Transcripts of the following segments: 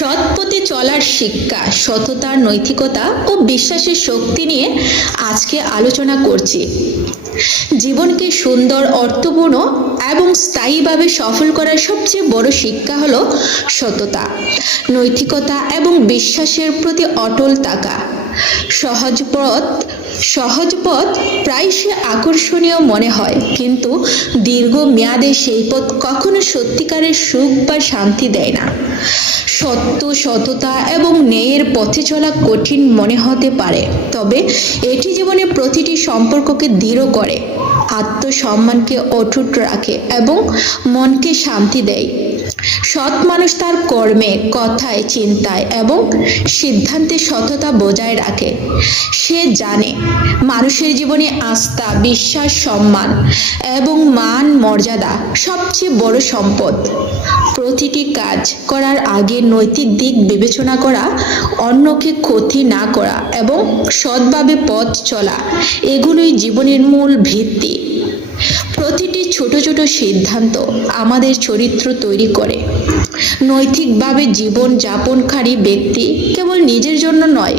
সৎ পথে চলার শিক্ষা, সততা, নৈতিকতা ও বিশ্বাসের শক্তি নিয়ে আজকে আলোচনা করছি। জীবনকে সুন্দর, অর্থপূর্ণ এবং স্থায়ীভাবে সফল করার সবচেয়ে বড় শিক্ষা হলো সততা, নৈতিকতা এবং বিশ্বাসের প্রতি অটল থাকা। সহজ পথ প্রায়শই আকর্ষণীয় মনে হয়, কিন্তু দীর্ঘ মেয়াদে সেই পথ কখনো সত্যিকারের সুখ বা শান্তি দেয় না। সত্য, সততা এবং ন্যায়ের পথে চলা কঠিন মনে হতে পারে, তবে এটি জীবনের প্রতিটি সম্পর্ককে দৃঢ় করে, আত্মসম্মানকে অটুট রাখে এবং মনকে শান্তি দেয়। সৎ মানুষ তার কর্মে, কথায়, চিন্তায় এবং সিদ্ধান্তে সততা বজায় রাখে। সে জানে মানুষের জীবনে আস্থা, বিশ্বাস, সম্মান এবং মান মর্যাদা সবচেয়ে বড় সম্পদ। প্রতিটি কাজ করার আগে নৈতিক দিক বিবেচনা করা, অন্যকে ক্ষতি না করা এবং সৎভাবে পথ চলা, এগুলোই জীবনের মূল ভিত্তি। প্রতিটি ছোট ছোট সিদ্ধান্ত আমাদের চরিত্র তৈরি করে। নৈতিকভাবে জীবন যাপনকারী ব্যক্তি কেবল নিজের জন্য নয়,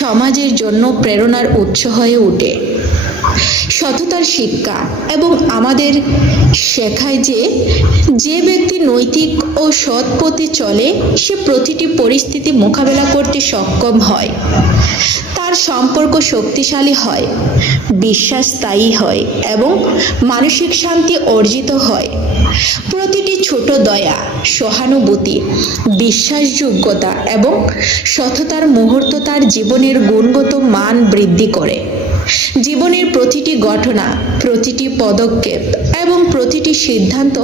সমাজের জন্য প্রেরণার উৎস হয়ে ওঠে। সততার শিক্ষা এবং আমাদের শেখায় যে ব্যক্তি নৈতিক ও সৎ পথে চলে, সে প্রতিটি পরিস্থিতি মোকাবেলা করতে সক্ষম হয়। তার সম্পর্ক শক্তিশালী হয়, বিশ্বাস স্থায়ী হয় এবং মানসিক শান্তি অর্জিত হয়। প্রতিটি ছোট দয়া, সহানুভূতি, বিশ্বাসযোগ্যতা এবং সততার মুহূর্ত তার জীবনের গুণগত মান বৃদ্ধি করে। জীবনের প্রতিটি ঘটনা, প্রতিটি পদক্ষেপ এবং প্রতিটি সিদ্ধান্ত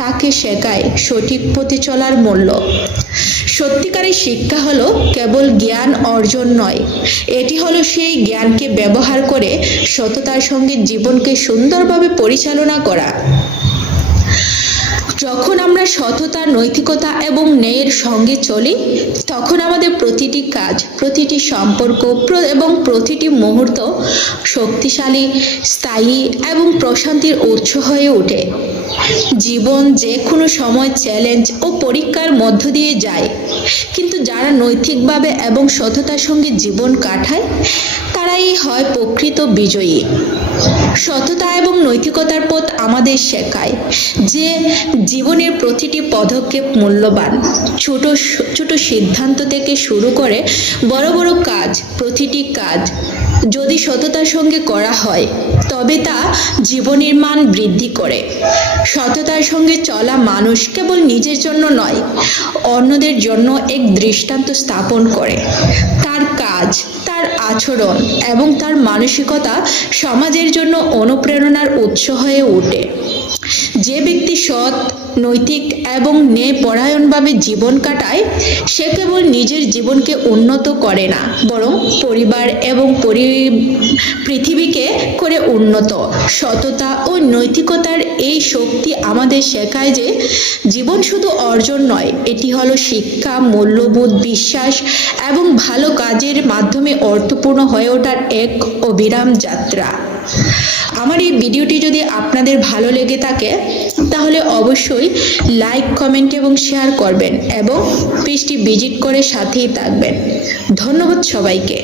তাকে শেখায় সঠিক পথে চলার মূল্য। সত্যিকারের শিক্ষা হলো কেবল জ্ঞান অর্জন নয়, এটি হলো সেই জ্ঞানকে ব্যবহার করে সততার সঙ্গে জীবনকে সুন্দরভাবে পরিচালনা করা। যখন আমরা সততা, নৈতিকতা এবং ন্যায়ের সঙ্গে চলি, তখন আমাদের প্রতিটি কাজ, প্রতিটি সম্পর্ক এবং প্রতিটি মুহূর্ত শক্তিশালী, স্থায়ী এবং প্রশান্তির উৎস হয়ে ওঠে। জীবন যে কোনো সময় চ্যালেঞ্জ ও পরীক্ষার মধ্য দিয়ে যায়, কিন্তু যারা নৈতিকভাবে এবং সততার সঙ্গে জীবন কাটায়, তারাই হয় প্রকৃত বিজয়ী। সততা এবং নৈতিকতার পথ আমাদের শেখায় যে জীবনের প্রতিটি পদক্ষেপ মূল্যবান। ছোট ছোট সিদ্ধান্ত থেকে শুরু করে বড় বড় কাজ, প্রতিটি কাজ যদি সততার সঙ্গে করা হয়, তবে তা জীবনের মান বৃদ্ধি করে। সততার সঙ্গে চলা মানুষ কেবল নিজের জন্য নয়, অন্যদের জন্য এক দৃষ্টান্ত স্থাপন করে। তার কাজ, তার আচরণ এবং তার মানসিকতা সমাজের জন্য অনুপ্রেরণার উৎস হয়ে ওঠে। যে ব্যক্তি সৎ, নৈতিক এবং ন্যায়পরায়ণভাবে জীবন কাটায়, সে কেবল নিজের জীবনকে উন্নত করে না, বরং পরিবার এবং পৃথিবীকে করে উন্নত। সততা ও নৈতিকতার এই শক্তি আমাদের শেখায় যে জীবন শুধু অর্জন নয়, এটি হলো শিক্ষা, মূল্যবোধ, বিশ্বাস এবং ভালো কাজের মাধ্যমে অর্থপূর্ণ হয়ে ওঠার এক অবিরাম যাত্রা। আমার এই ভিডিওটি যদি আপনাদের ভালো লেগে থাকে, তাহলে অবশ্যই লাইক, কমেন্ট এবং শেয়ার করবেন এবং পেজটি ভিজিট করে সাথেই থাকবেন। ধন্যবাদ সবাইকে।